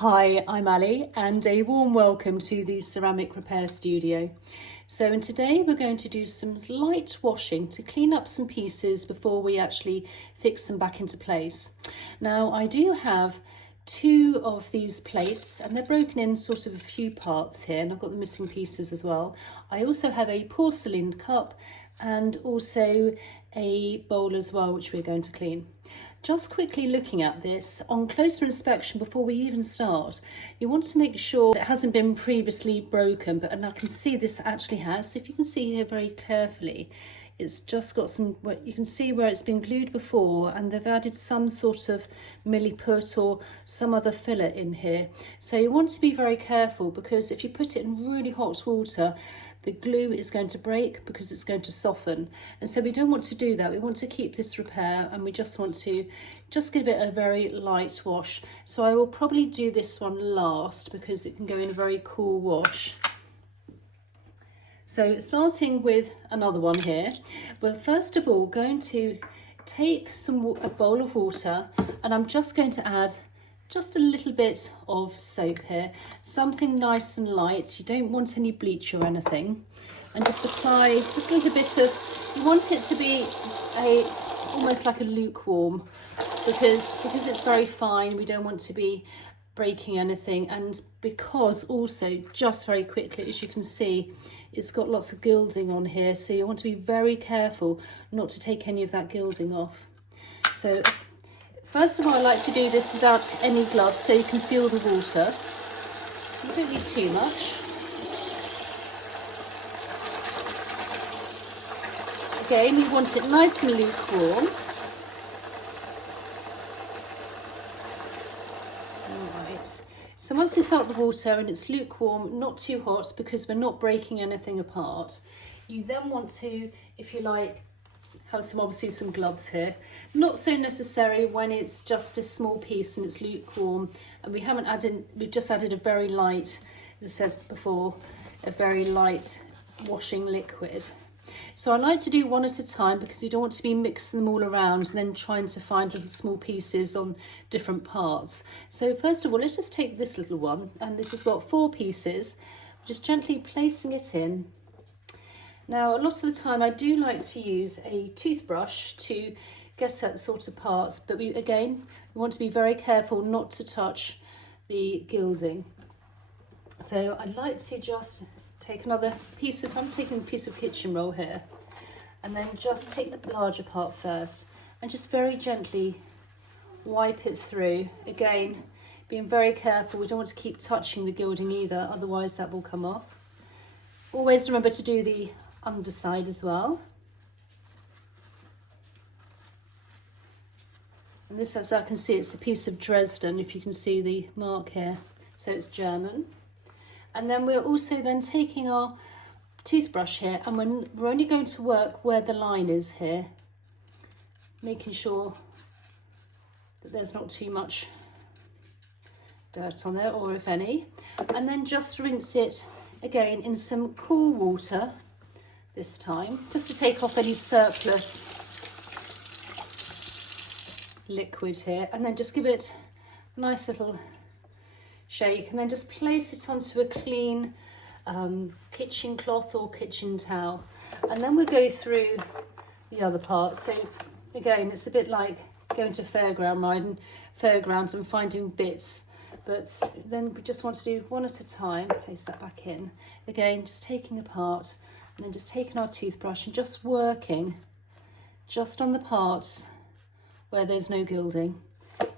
Hi, I'm Ali and a warm welcome to the Ceramic Repair Studio. And today we're going to do some light washing to clean up some pieces before we actually fix them back into place. Now I do have two of these plates and they're broken in sort of a few parts here, and I've got the missing pieces as well. I also have a porcelain cup and also a bowl as well, which we're going to clean. Just quickly looking at this, on closer inspection before we even start, you want to make sure it hasn't been previously broken, and I can see this actually has. So if you can see here very carefully, it's just got some, you can see where it's been glued before and they've added some sort of milliput or some other filler in here. So you want to be very careful, because if you put it in really hot water, the glue is going to break because it's going to soften, and so we don't want to do that. We want to keep this repair and we just want to give it a very light wash. So I will probably do this one last because it can go in a very cool wash. So starting with another one here, we're first of all going to take a bowl of water, and I'm just going to add just a little bit of soap here, something nice and light. You don't want any bleach or anything, and just apply just a little bit of, you want it to be almost like a lukewarm, because it's very fine. We don't want to be breaking anything, and because also just very quickly, as you can see, it's got lots of gilding on here, so you want to be very careful not to take any of that gilding off. So first of all, I like to do this without any gloves so you can feel the water. You don't need too much. Again, you want it nice and lukewarm. Alright, so once we've felt the water and it's lukewarm, not too hot because we're not breaking anything apart, you then want to, if you like, have obviously some gloves here. Not so necessary when it's just a small piece and it's lukewarm, and we've just added a very light, as I said before, a very light washing liquid. So I like to do one at a time because you don't want to be mixing them all around and then trying to find little small pieces on different parts. So first of all, let's just take this little one, and this has got 4 pieces, just gently placing it in. Now, a lot of the time I do like to use a toothbrush to get at the sort of parts, but we want to be very careful not to touch the gilding. So I'd like to just take I'm taking a piece of kitchen roll here, and then just take the larger part first and just very gently wipe it through. Again, being very careful, we don't want to keep touching the gilding either, otherwise that will come off. Always remember to do the underside as well. And this, as I can see, it's a piece of Dresden, if you can see the mark here, so it's German. And then we're also then taking our toothbrush here, and we're only going to work where the line is here, making sure that there's not too much dirt on there, or if any, and then just rinse it again in some cool water this time, just to take off any surplus liquid here, and then just give it a nice little shake, and then just place it onto a clean kitchen cloth or kitchen towel, and then we'll go through the other parts. So again, it's a bit like going to fairgrounds and finding bits, but then we just want to do one at a time. Place that back in again, just taking apart, and then just taking our toothbrush and just working just on the parts where there's no gilding.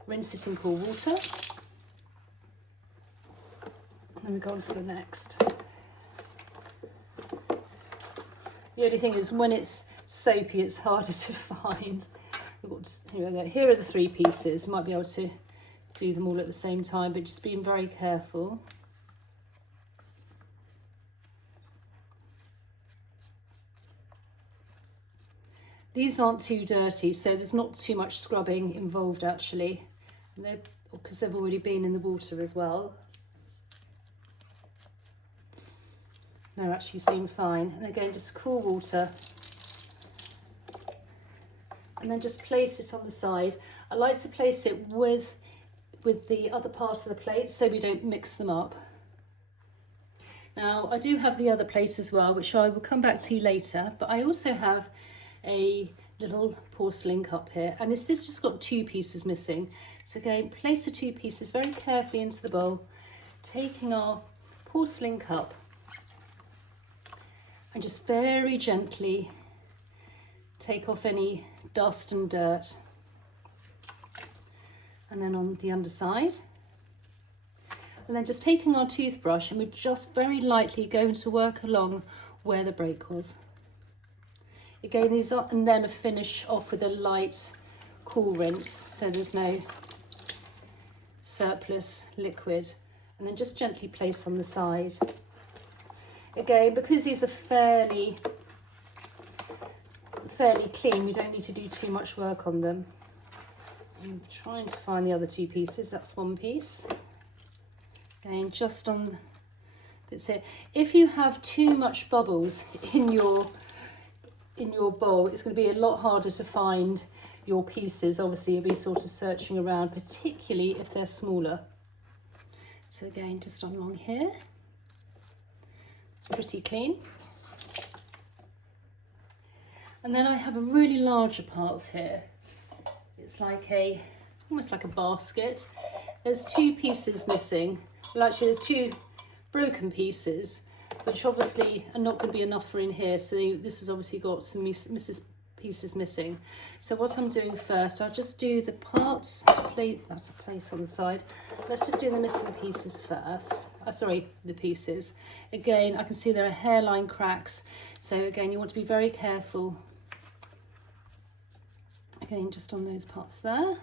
Rinse it in cool water, and then we go on to the next. The only thing is, when it's soapy, it's harder to find. Here we go. Here are the 3 pieces. You might be able to do them all at the same time, but just being very careful. These aren't too dirty, so there's not too much scrubbing involved actually, because they've already been in the water as well. They're actually seem fine. And again, just cool water, and then just place it on the side. I like to place it with with the other part of the plate so we don't mix them up. Now I do have the other plate as well, which I will come back to later, but I also have a little porcelain cup here, and it's just got 2 pieces missing. So again, place the 2 pieces very carefully into the bowl, taking our porcelain cup and just very gently take off any dust and dirt. And then on the underside, and then just taking our toothbrush, and we're just very lightly going to work along where the break was. Again, these up, and then a finish off with a light cool rinse so there's no surplus liquid, and then just gently place on the side. Again, because these are fairly clean, we don't need to do too much work on them. I'm trying to find the other 2 pieces. That's 1 piece. Again, just on it's here. If you have too much bubbles in your bowl, it's going to be a lot harder to find your pieces. Obviously, you'll be sort of searching around, particularly if they're smaller. So again, just on along here. It's pretty clean. And then I have a really larger part here. It's like almost like a basket. There's 2 pieces missing. Well, actually there's 2 broken pieces, which obviously are not going to be enough for in here. So this has obviously got some pieces missing. So what I'm doing first, I'll just do the parts, just lay that's a place on the side. Let's just do the missing pieces first. Sorry, the pieces. Again, I can see there are hairline cracks. So again, you want to be very careful. Again, just on those parts there.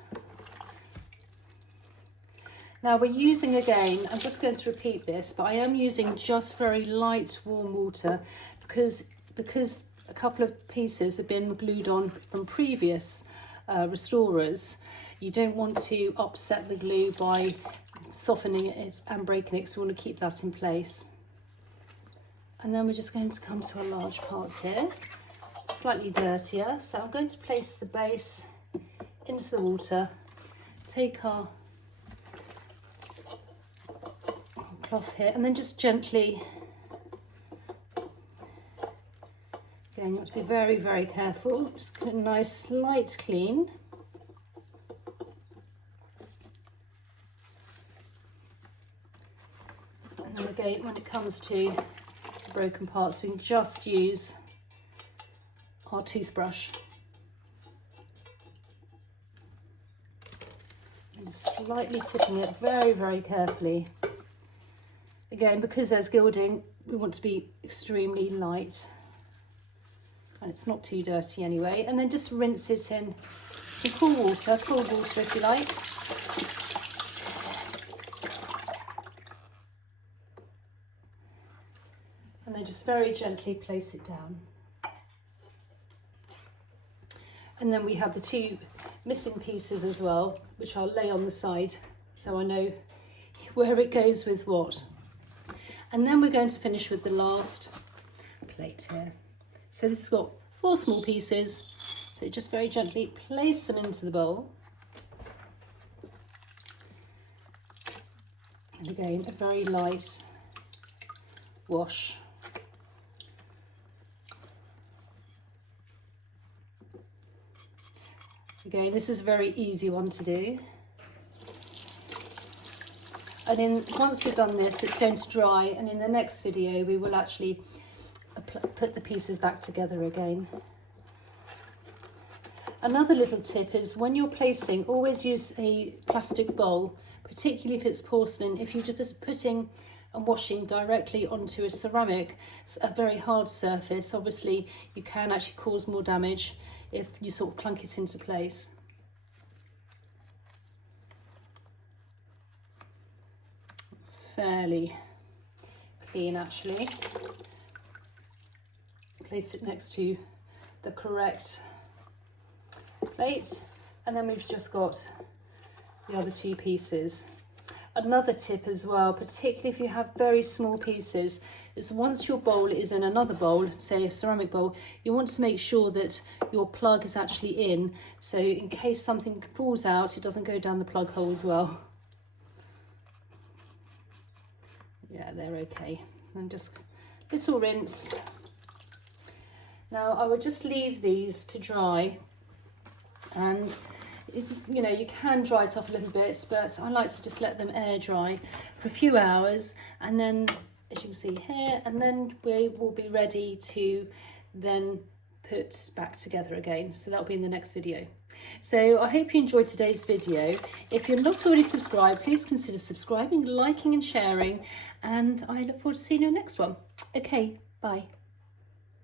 Now we're using, again, I'm just going to repeat this, but I am using just very light warm water because a couple of pieces have been glued on from previous restorers. You don't want to upset the glue by softening it and breaking it, so we want to keep that in place. And then we're just going to come to our large parts here, slightly dirtier. So I'm going to place the base into the water, take our cloth here, and then just gently, again, you want to be very, very careful. Just get a nice light clean. And then again, when it comes to the broken parts, we can just use our toothbrush. And just slightly tipping it very, very carefully. Again, because there's gilding, we want to be extremely light. And it's not too dirty anyway. And then just rinse it in some cold water if you like. And then just very gently place it down. And then we have the 2 missing pieces as well, which I'll lay on the side so I know where it goes with what. And then we're going to finish with the last plate here. So this has got 4 small pieces. So just very gently place them into the bowl. And again, a very light wash. Again, this is a very easy one to do. And then once we've done this, it's going to dry, and in the next video we will actually put the pieces back together again. Another little tip is when you're placing, always use a plastic bowl, particularly if it's porcelain. If you're just putting and washing directly onto a ceramic, it's a very hard surface. Obviously you can actually cause more damage if you sort of clunk it into place. It's fairly clean actually. Place it next to the correct plate, and then we've just got the other 2 pieces. Another tip as well, particularly if you have very small pieces, is once your bowl is in another bowl, say a ceramic bowl, you want to make sure that your plug is actually in, so in case something falls out, it doesn't go down the plug hole as well. Yeah, they're okay. And just little rinse. Now I would just leave these to dry, and you know, you can dry it off a little bit, but I like to just let them air dry for a few hours, and then, as you can see here, and then we will be ready to then put back together again. So that'll be in the next video. So I hope you enjoyed today's video. If you're not already subscribed, please consider subscribing, liking and sharing, and I look forward to seeing you in the next one. Okay, bye.